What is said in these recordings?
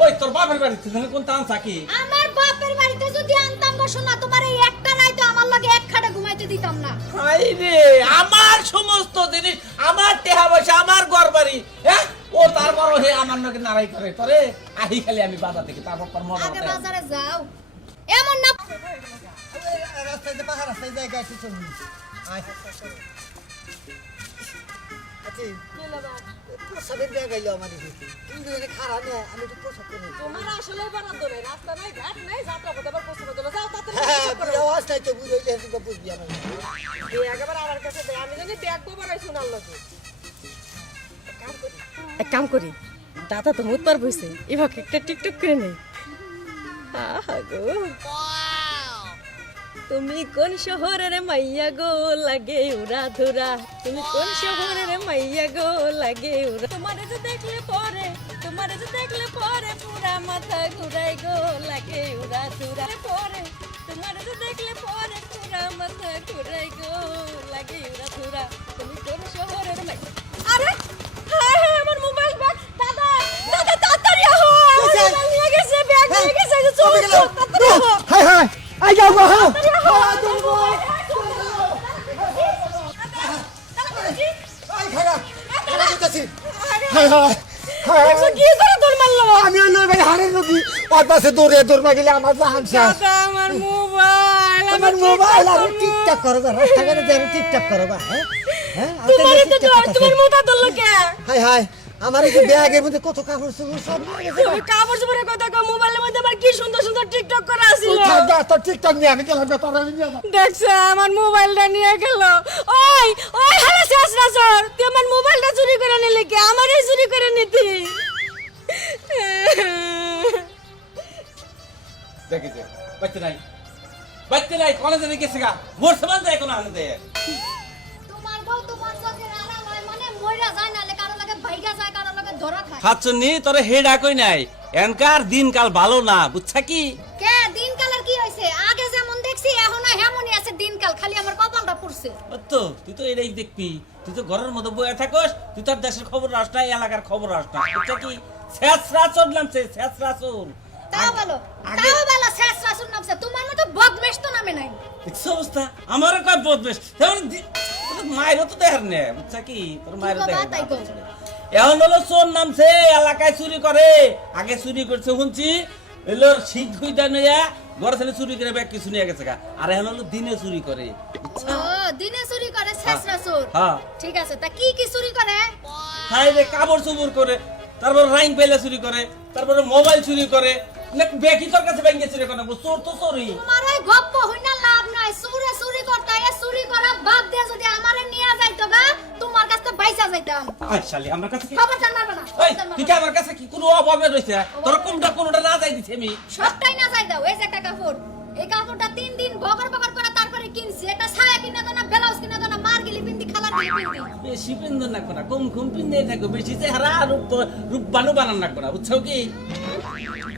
ওই তোর বাপের বাড়িতে জানি কোন টান থাকি? আমার বাপের বাড়িতে যদি আনতাম বসো না তোমার এই একটা রাইতো আমার লগে এক খাটে ঘুমাইতে দিতাম না। হাই রে আমার সমস্ত জিনিস আমার টেহা পয়সা আমার ঘর বাড়ি হ্যাঁ? ও তারপর হে আমার নাকি নারাই করে তোরে আহি খালি আমি বাজার থেকে তারপর তোর মজা আগে বাজারে যাও। এমন না রাস্তায় যে পাখা রাস্তায় জায়গা একটু চলুন আয়। আচ্ছা প্রসাদের জায়গা গাইলো আমার এদিকে তুমি যদি খারাপ নেই আমি একটু প্রসাদ করে তোমার আসলে নেই রাস্তা নাই ঘাট নাই যাত্রা করতে আবার প্রশ্ন করতে যাও তাতে হ্যাঁ বুড়ো আওয়াজ নাই তো বুড়ো হইলে এদিকে বুঝবি আমার। একেবারে আমার কাছে আমি জানি ব্যাগ গোবরাই শোনার লোকে এক কাম করি দাদা তো মুতবার বইছে এবার একটা টিকটক করে নেই। আহা গো। তুমি কোন শহরের মাইয়া গো? লাগে উড়া ধুরা। তুমি কোন শহরের মাইয়া গো? লাগে উড়া। তোমার যে দেখলে পরে তোমার যে দেখলে পরে পুরা মাথা ঘুরাই গো। লাগে উড়া ধুরা। পরে তোমার যে দেখলে পরে পুরা মাথা ঘুরাই গো। লাগে উড়া ধুরা। তুমি কোন শহরের মাইয়া আরে হ্যাঁ হ্যাঁ আমার মোবাইল ব্যাগ। দাদা দাদা তাড়াতাড়ি আহো? নিয়ে গেছে ব্যাগ নিয়ে গেছে। চল তাড়াতাড়ি আহো। হাই হাই আই যাও গো হ্যাঁ। আমি লই ভাই হাড়ের রোগী ওর পাশে দৌড়ে দৌড় গেলে আমার জাহান আমার মোবাইল আমার মোবাইল আর টিকটক করো যাবে টিকটক করো বা হ্যাঁ হ্যাঁ তোমার। মোটা কে হাই হাই আমার এই যে ব্যাগের মধ্যে কত কাপড় চোপড় সব নিয়ে তুমি কাপড় চোপড়ের কথা কও মোবাইলের মধ্যে আমার কি সুন্দর সুন্দর টিকটক করা ছিল গা, তোর টিকটক নিয়ে আমি গেলাম তোর আমি নিয়ে যাব। দেখছ আমার মোবাইলটা নিয়ে গেল। ওই ওই হ্যালো শেষ রাসর তুই আমার মোবাইলটা চুরি করে নিলি কি? আমারই চুরি করে নিতি। দেখেছে বাচ্চা নাই। বাচ্চা নাই কলেজে গেছে গা। মোর সমান যায় কোনো আনন্দে। তোমার বউ তোমার লগে আড়াল হয় মানে মইরা যায় না খাচ্ছনি? তোরে হে ডাকই নাই। এনকার দিনকাল ভালো না বুঝছা কি? কে? দিনকালের কি হইছে? আগে যেমন দেখছি এখন হেমনই আছে দিনকাল খালি আমার কপালটা পড়ছে। তো তুই তো এটাই দেখবি। তুই তো ঘরের মধ্যে বয়ে থাকস তুই তোর দেশের খবর রাস না এলাকার খবর রাস না বুঝছা কি? সে শেষরা চল তাও ভালো তাও ভালো শেষ নামছে। তোমার মতো বদমেশ তো নামে নাই। দেখছ অবস্থা? আমারও কয় বদবেশ তেমন মায়েরও তো দেখার নে বুঝছা কি? তোর মায়েরও দেখার তাই। এখন হলো চোর নামছে এলাকায় চুরি করে। আগে চুরি করছে শুনছি? এলো শীত নইয়া ঘর ছেলে চুরি করে ব্যাগ কিছু নিয়ে গেছে আর এখন হলো দিনে চুরি করে। দিনে চুরি করে শাশুর হ্যাঁ। ঠিক আছে তা কি কি চুরি করে? হাই রে কাপড় করে তারপর রাইন পেলে চুরি করে তারপরে মোবাইল চুরি করে। না ব্যাগই তোর কাছে ব্যাংকে চুরি করে চোর তো চোরই। তোমার ওই গপ্প লাভ নাই চুরে চুরি করতে চুরি করা বাদ দিয়ে যদি আমারে নিয়ে যাইতো গা তোমার যাইতাম আই শালি আমার কাছে কি খবরদার মারবা না এই তুই কি আমার কাছে কি কোনো অভাবে রয়েছে তোর কোনটা কোনটা না যাই দিছি আমি। সবটাই না যাই দাও এই যে একটা কাপড়। এই কাপড়টা তিন দিন বগর বগর করে তারপরে কিনছি। একটা ছায়া কিনে দাও না ব্লাউজ কিনে দাও না মার গিলি পিন্দি খালার গিলি পিন্দি। বেশি পিন্দন না করা কম কম পিন্দে থাকো বেশি চেহারা রূপ রূপ বানু বানান না করা বুঝছ কি?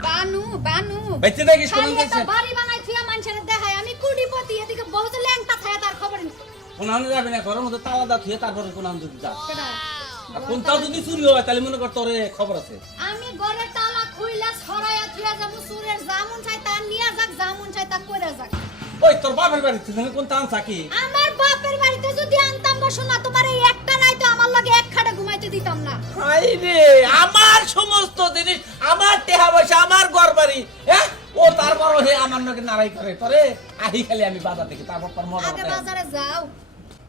বানু বানু। বেঁচে থাকিস কোন বাড়ি বানাই থুয়া মানুষের দেখায় আমি কুড়িপতি এদিকে বহুত ল্যাংটা থাকে তার খবর যাবে না ঘরের মধ্যে তালা দা থুয়ে তারপরে আনন্দ যা যদি চুরি হয় তাহলে মনে কর তোরে খবর আছে। আমি ঘরের তালা খুইলা ছড়াইয়া থুয়া যাব সুরের জামুন চাই তা নিয়া যাক জামুন চাই তা কইরা যাক। ওই তোর বাপের বাড়িতে জানি কোন টান থাকি? আমার বাপের বাড়িতে যদি আনতাম বসো তোমার এই একটা নাই তো আমার লগে এক খাটে ঘুমাইতে দিতাম না। হাই রে আমার সমস্ত জিনিস আমার টেহা পয়সা আমার ঘর বাড়ি হ্যাঁ ও তারপর হে আমার নাকি নারাই করে। তোরে আহি খালি আমি বাজার থেকে তারপর মজা আগে বাজারে যাও।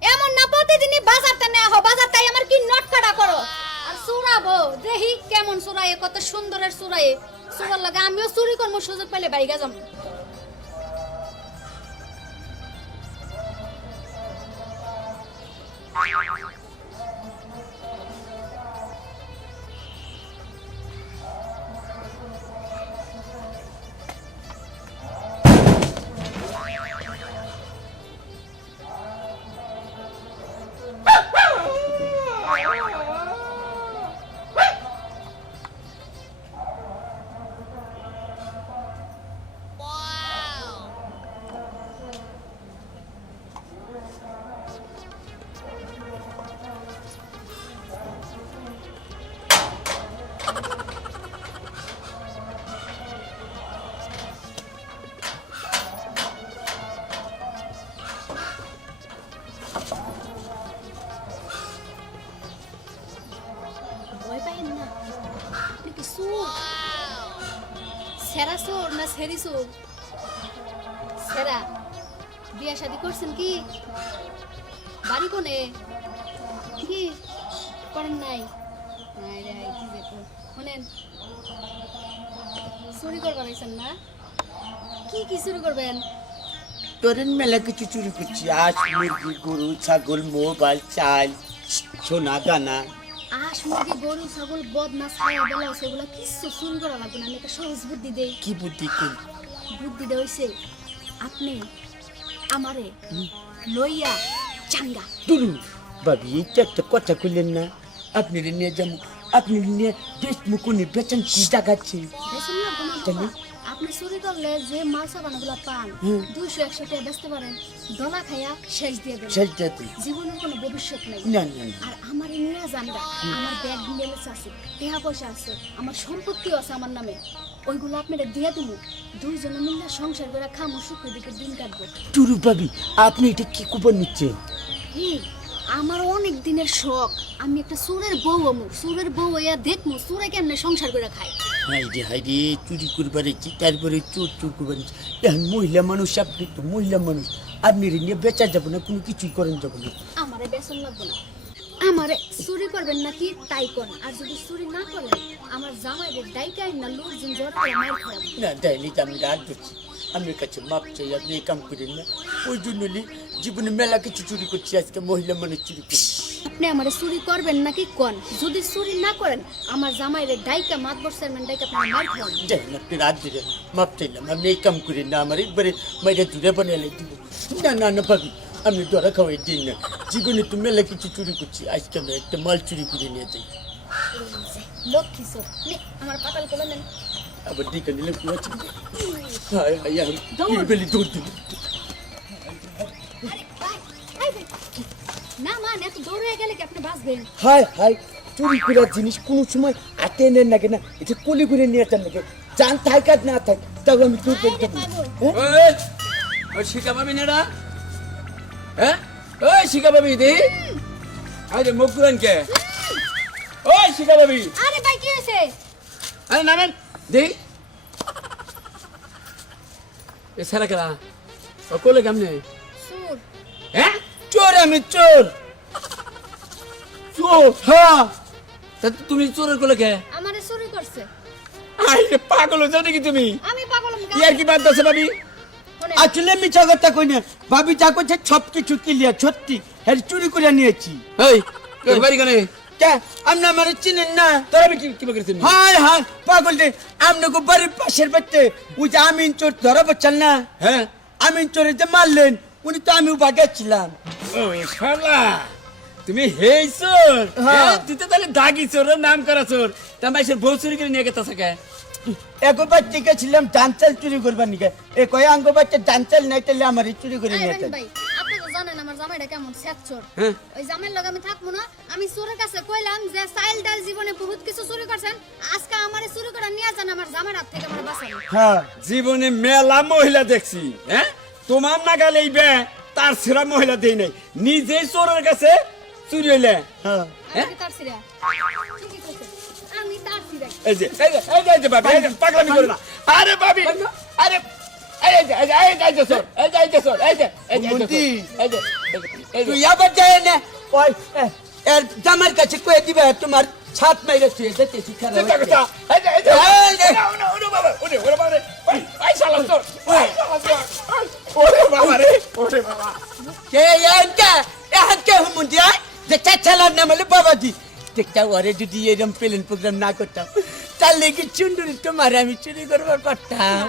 এমন না, প্রতিদিনই বাজারটা নেওয়া হো বাজার তাই আমার কি নট কাটা করো? আর সুরাবো দেখি কেমন সুরায়ে কত সুন্দরের সুরায়ে সুরার লাগে আমিও চুরি করব সুযোগ পেলে বাইগা যাব সেরা চোর না সেরি চোর? সেরা। বিয়া শাদি করছেন কি? বাড়ি কোনে? কি করেন নাই? কি যে শোনেন, চুরি করবার আইছেন না? কি কি চুরি করবেন? তোরেন মেলা কিছু চুরি করছি। আজ মুরগি, গরু, ছাগল, মোবাইল, চাল সোনা, দানা। আস মুরগি গরু ছাগল বদনা ছায়া বেলা সেগুলো কিছু চুরি করা লাগবে না। আমি একটা সহজ বুদ্ধি দেই। কি বুদ্ধি বুদ্ধিটা হইছে আপনি আমারে লইয়া চাঙ্গা। দুরু ভাবি এইটা একটা কথা কইলেন না। আপনি নিয়ে যাব আপনি নিয়ে দেশ মুকুনি বেচন কি জাগাচ্ছে তাহলে? আপনি চুরি করলে যে মাল সাবানগুলো পান দুইশো একশো টাকা বেচতে পারেন দলা খাইয়া শেষ দিয়ে দেবেন। শেষ যাতে জীবনের কোনো ভবিষ্যৎ নেই। আর আমার নিয়ে জানবা আমার ব্যাগ ব্যালেন্স আছে টাকা পয়সা আছে আমার সম্পত্তিও আছে আমার নামে। ওইগুলো আপনারা দিয়ে দেবো। দুইজনে মিলে সংসার করে খামো সুখে দিকে দিন কাটবো। টুরু ভাবি আপনি এটা কি কুপন নিচ্ছেন? আমার অনেক দিনের শখ। আমি একটা সুরের বউ আমু সুরের বউ হইয়া দেখমু সুরে কেমনে সংসার করে খায়। হাই রে হাই রে চুরি করবার ইচ্ছি তারপরে চোর চোর করবার এখন মহিলা মানুষ আপনি তো মহিলা মানুষ। আপনি নিয়ে বেচা যাব না কোনো কিছুই করেন যাব না। আমারে বেসন লাগবে না। আমারে চুরি করবেন নাকি তাই করেন। আর যদি চুরি না করেন আমার জামাইদের ডাইকাই না লোকজন জ্বর করে মার না তাইলে তো আমি রাত ধরছি আমার কাছে মাপ চাই আপনি এই কাম করেন না। ওই জন্য জীবনে মেলা কিছু চুরি করছি আজকে মহিলা মানুষ চুরি করছি। আপনি আমারে চুরি করবেন নাকি কোন? যদি চুরি না করেন আমার জামাইরে ডাইকা মাতবর চেয়ারম্যান ডাইকা আপনার মার খাওয়াবো যাই না আপনি রাত ধরে মাপ চাইলাম আমি এই কাম করেন না আমার একবারে মাইরা দূরে বানালে দিব। না না না ভাবি আপনি ধরা খাওয়াই দিন না। জীবনে তো মেলা কিছু চুরি করছি আজকে আমি একটা মাল চুরি করে নিয়ে যাই। লক্ষ্মী নে, আমার পাতাল করে নেন। আবার দিকে নিলে কি আছে হায় হায় আমি এই বেলি দৌড় দিব। না মান এত দৌড় হয়ে গেলে কি আপনি বাঁচবেন হায় হায় চুরি করার জিনিস কোনো সময় হাতে নেন নাকি না এটা কলি করে নিয়ে যান নাকি জান থাক আর না থাক তাও আমি দূর করে দেবো? ওই শিখা পাবি না? হ্যাঁ ওই শিখা পাবি দি আরে মুখ কে ওই শিখা পাবি আরে ভাই কি হয়েছে আরে নামেন এ সারা কেমনে? হ্যাঁ? চোর আমি চোর। চোর হ্যাঁ। তা তুমি চোরের কোলে কে? আমারে চুরি করছে। আরে পাগল হয়েছো নাকি তুমি? আমি পাগল ইয়ার কি বাদ দাও ভাবি? আসলে মিছা কথা কই না। ভাবি যা করছে সব কিছু ক্লিয়ার সত্যি। হ্যাঁ চুরি করে নিয়েছি। এই বাড়ি কানে? কে? আপনি আমার চিনেন না? তোর আমি কি কি করেছি হায় হায় পাগল রে। আপনাকে বাড়ির পাশের বাড়িতে ওই যে আমিন চোর ধরা না? হ্যাঁ। আমিন চোরে যে মারলেন উনি তো আমি বাগাচ্ছিলাম ও শালা তুমি হেই চোর। হ্যাঁ। হ্যাঁ তুই তো তাহলে দাগি চোর নাম করা চোর। তা মাইসের বউ চুরি করে নিয়ে থাকে ছিলাম ডান্সাল চুরি করবার নিকে। এ কয় আঙ্গ বাচ্চা ডান্সাল নাই তাহলে আমার চুরি করে নিয়ে জানেন আমার জামাইটা কেমন স্যাক হ্যাঁ। ওই জামাইয়ের লগে আমি থাকব না। আমি চোরের কাছে কইলাম যে সাইল ডাল জীবনে বহুত কিছু চুরি করছেন। আজকে আমারে চুরি করে নিয়ে যান আমার জামাইয়ের হাত থেকে আমার বাঁচানো হ্যাঁ জীবনে মেলা মহিলা দেখছি হ্যাঁ? তোমার নাগাল এই বে তার সেরা মহিলা দেই নাই। নিজেই চোরের কাছে চুরি হইলে। হ্যাঁ। তার সিরা আমি তার সিরা এই যে এই যে এই যে, এই এই যে পাগলামি করে না। আরে বাবি আরে তুই আবার যায় না ওই এ, এর জামার কাছে কয়ে দিবে তোমার ছাত মেরে শুয়ে যেতেছি খারাপ চিন্তা হচ্ছে। করছ? এই যে, এই যে, এই যে। ওরে, ওরে, ওরে বাবা, ওরে, ওরে বাবা রে। ওই, ওই শালা চোর, ওই শালা চোর, ওই, ওরে বাবা রে, ওরে বাবা। কে এনকা এখন কে হুমুন্দি আয় যে চাচালার নাম হলো বাবাজি দেখতা ওরে যদি প্লেন প্রোগ্রাম না করতাম তাহলে কি চুন্ডুরি তোমার আমি চুরি করবার পারতাম